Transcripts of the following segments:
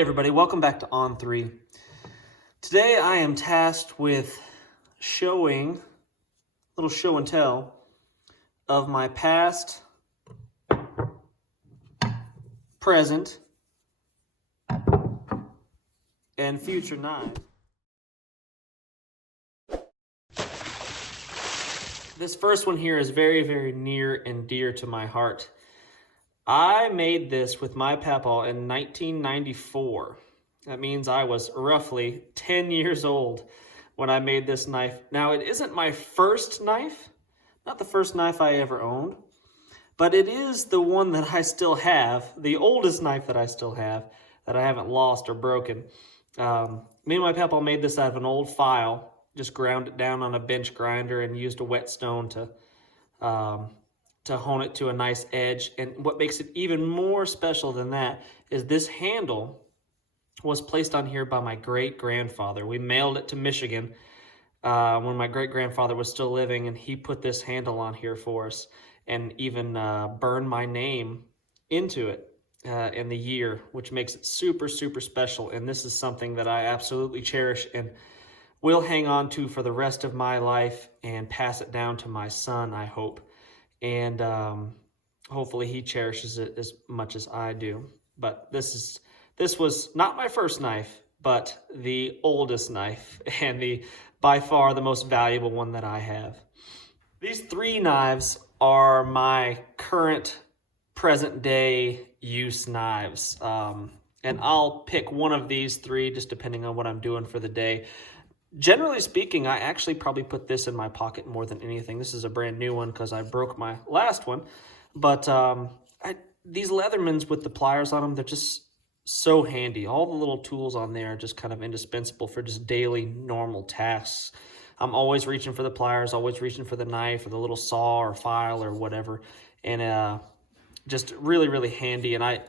Hey everybody, welcome back to On 3. Today I am tasked with showing a little show and tell of my past, present, and future knives. This first one here is very, very near and dear to my heart. I made this with my papaw in 1994. That means I was roughly 10 years old when I made this knife. Now, it isn't my first knife, not the first knife I ever owned, but it is the one that I still have, the oldest knife that I still have, that I haven't lost or broken. Me and my papaw made this out of an old file, just ground it down on a bench grinder and used a whetstone to hone it to a nice edge. And what makes it even more special than that is this handle was placed on here by my great-grandfather. We mailed it to Michigan when my great-grandfather was still living, and he put this handle on here for us and even burned my name into it in the year, which makes it super, super special. And this is something that I absolutely cherish and will hang on to for the rest of my life and pass it down to my son, I hope. And hopefully he cherishes it as much as I do. But this was not my first knife, but the oldest knife and by far the most valuable one that I have. These three knives are my current present day use knives. And I'll pick one of these three just depending on what I'm doing for the day. Generally speaking, I actually probably put this in my pocket more than anything. This is a brand new one because I broke my last one. But these Leathermans with the pliers on them, they're just so handy. All the little tools on there are just kind of indispensable for just daily normal tasks. I'm always reaching for the pliers, always reaching for the knife or the little saw or file or whatever. And just really, really handy. And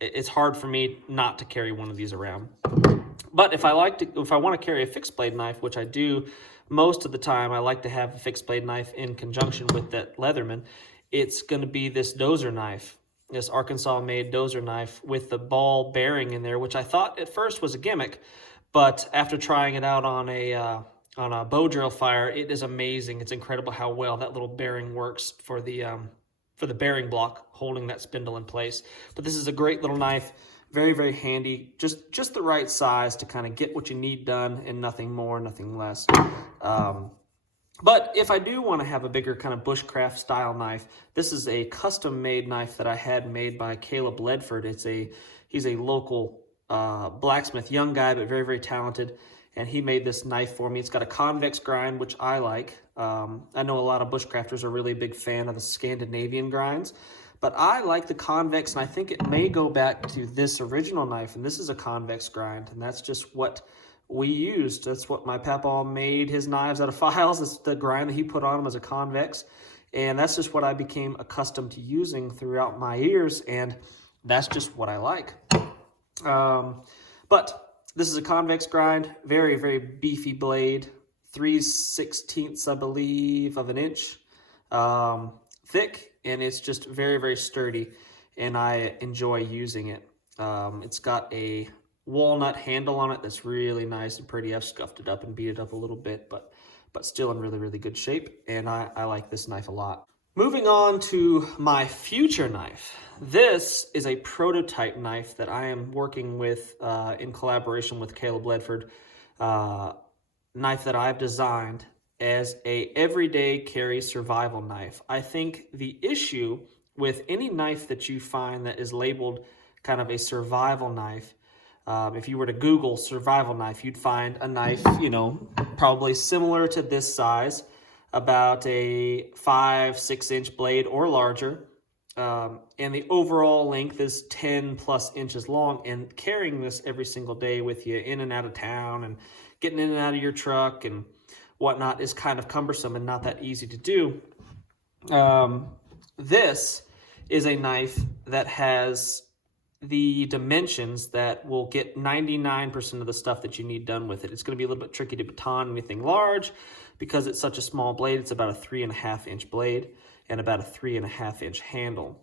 it's hard for me not to carry one of these around. But if I want to carry a fixed blade knife, which I do most of the time, I like to have a fixed blade knife in conjunction with that Leatherman. It's going to be this dozer knife, this Arkansas-made dozer knife with the ball bearing in there, which I thought at first was a gimmick, but after trying it out on a bow drill fire, it is amazing. It's incredible how well that little bearing works for the bearing block holding that spindle in place. But this is a great little knife. Very, very handy, just the right size to kind of get what you need done and nothing more, nothing less. But if I do want to have a bigger kind of bushcraft style knife, this is a custom made knife that I had made by Caleb Ledford. He's a local blacksmith, young guy, but very, very talented. And he made this knife for me. It's got a convex grind, which I like. I know a lot of bushcrafters are really a big fan of the Scandinavian grinds. But I like the convex, and I think it may go back to this original knife, and this is a convex grind, and that's just what we used. That's what my papaw made his knives out of files. It's the grind that he put on them as a convex, and that's just what I became accustomed to using throughout my years, and that's just what I like. But this is a convex grind, very, very beefy blade, 3/16, I believe, of an inch thick. And it's just very, very sturdy, and I enjoy using it. It's got a walnut handle on it that's really nice and pretty. I've scuffed it up and beat it up a little bit, but still in really, really good shape, and I like this knife a lot. Moving on to my future knife. This is a prototype knife that I am working with in collaboration with Caleb Ledford, knife that I've designed as a everyday carry survival knife. I think the issue with any knife that you find that is labeled kind of a survival knife, if you were to Google survival knife, you'd find a knife, probably similar to this size, about a 5-6 inch blade or larger. And the overall length is 10 plus inches long, and carrying this every single day with you in and out of town and getting in and out of your truck and whatnot is kind of cumbersome and not that easy to do. This is a knife that has the dimensions that will get 99% of the stuff that you need done with it. It's going to be a little bit tricky to baton anything large because it's such a small blade. It's about a 3.5 inch blade and about a 3.5 inch handle.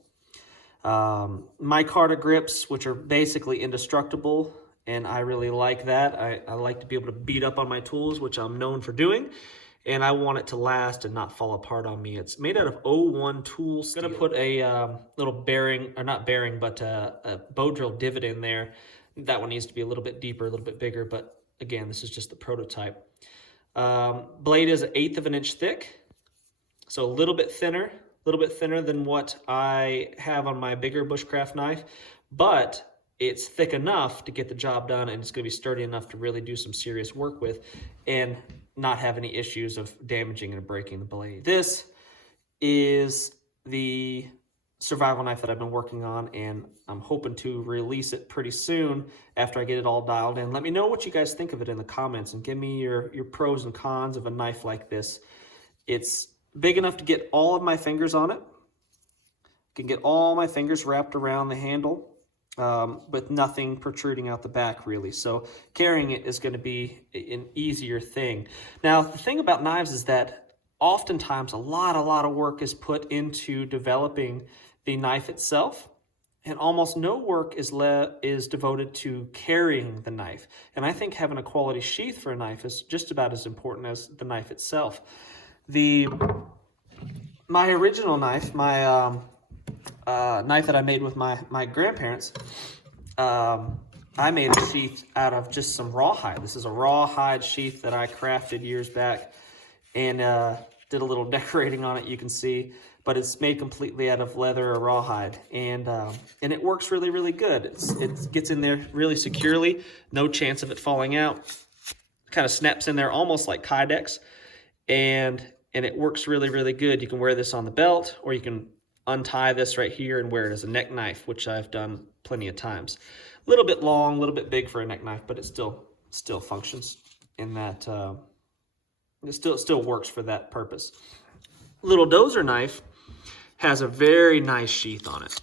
Micarta grips, which are basically indestructible, and I really like that. I like to be able to beat up on my tools, which I'm known for doing, and I want it to last and not fall apart on me. It's made out of 01 tool steel. I'm gonna put a little bearing, or not bearing, but a bow drill divot in there. That one needs to be a little bit deeper, a little bit bigger, but again, this is just the prototype. Blade is 1/8 of an inch thick, so a little bit thinner than what I have on my bigger bushcraft knife, but it's thick enough to get the job done, and it's going to be sturdy enough to really do some serious work with and not have any issues of damaging and breaking the blade. This is the survival knife that I've been working on, and I'm hoping to release it pretty soon after I get it all dialed in. Let me know what you guys think of it in the comments, and give me your pros and cons of a knife like this. It's big enough to get all of my fingers on it. I can get all my fingers wrapped around the handle, with nothing protruding out the back really. So carrying it is going to be an easier thing. Now, the thing about knives is that oftentimes a lot of work is put into developing the knife itself, and almost no work is devoted to carrying the knife. And I think having a quality sheath for a knife is just about as important as the knife itself. My original knife, my knife that I made with my grandparents, I made a sheath out of just some rawhide. This is a rawhide sheath that I crafted years back, and did a little decorating on it, you can see, but it's made completely out of leather or rawhide, and it works really good. It gets in there really securely, no chance of it falling out. Kind of snaps in there almost like Kydex, and it works really good. You can wear this on the belt, or you can untie this right here and wear it as a neck knife, which I've done plenty of times. A little bit long, a little bit big for a neck knife, but it still functions in that. It still works for that purpose. Little dozer knife has a very nice sheath on it.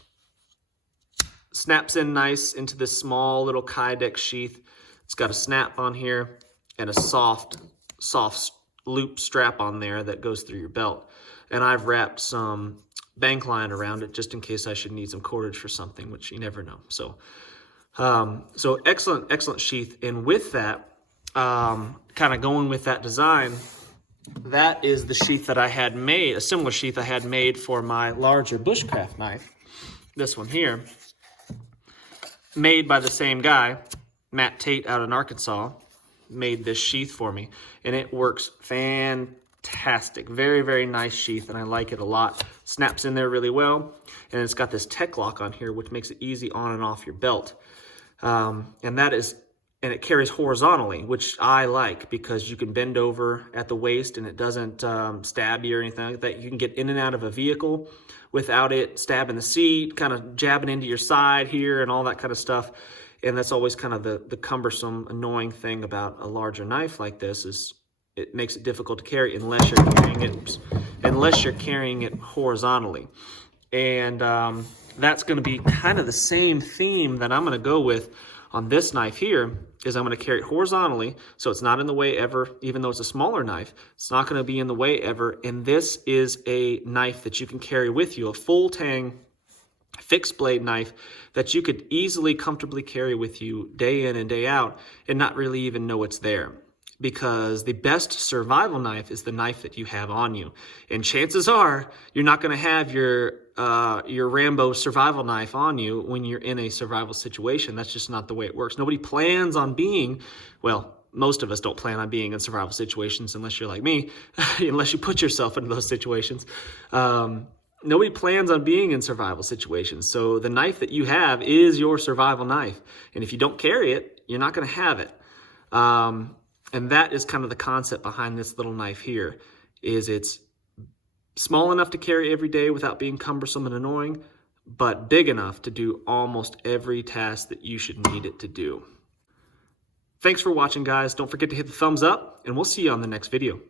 Snaps in nice into this small little Kydex sheath. It's got a snap on here and a soft loop strap on there that goes through your belt. And I've wrapped some bank line around it just in case I should need some cordage for something, which you never know. So excellent sheath. And with that, kind of going with that design, that is the sheath that I had made, a similar sheath I had made for my larger bushcraft knife. This one here, made by the same guy, Matt Tate out in Arkansas, made this sheath for me, and it works fantastic. Very nice sheath, and I like it a lot. Snaps in there really well, and it's got this tech lock on here, which makes it easy on and off your belt. And it carries horizontally, which I like, because you can bend over at the waist and it doesn't stab you or anything like that. You can get in and out of a vehicle without it stabbing the seat, kind of jabbing into your side here and all that kind of stuff. And that's always kind of the cumbersome, annoying thing about a larger knife like this, is it makes it difficult to carry unless you're carrying it horizontally. And that's going to be kind of the same theme that I'm going to go with on this knife here, is I'm going to carry it horizontally, so it's not in the way ever. Even though it's a smaller knife, it's not going to be in the way ever. And this is a knife that you can carry with you, a full tang fixed blade knife that you could easily, comfortably carry with you day in and day out and not really even know it's there. Because the best survival knife is the knife that you have on you. And chances are you're not going to have your Rambo survival knife on you when you're in a survival situation. That's just not the way it works. Nobody plans on being, well, most of us don't plan on being in survival situations unless you're like me, unless you put yourself into those situations. Nobody plans on being in survival situations. So the knife that you have is your survival knife. And if you don't carry it, you're not going to have it. And that is kind of the concept behind this little knife here, is it's small enough to carry every day without being cumbersome and annoying, but big enough to do almost every task that you should need it to do. Thanks for watching, guys. Don't forget to hit the thumbs up, and we'll see you on the next video.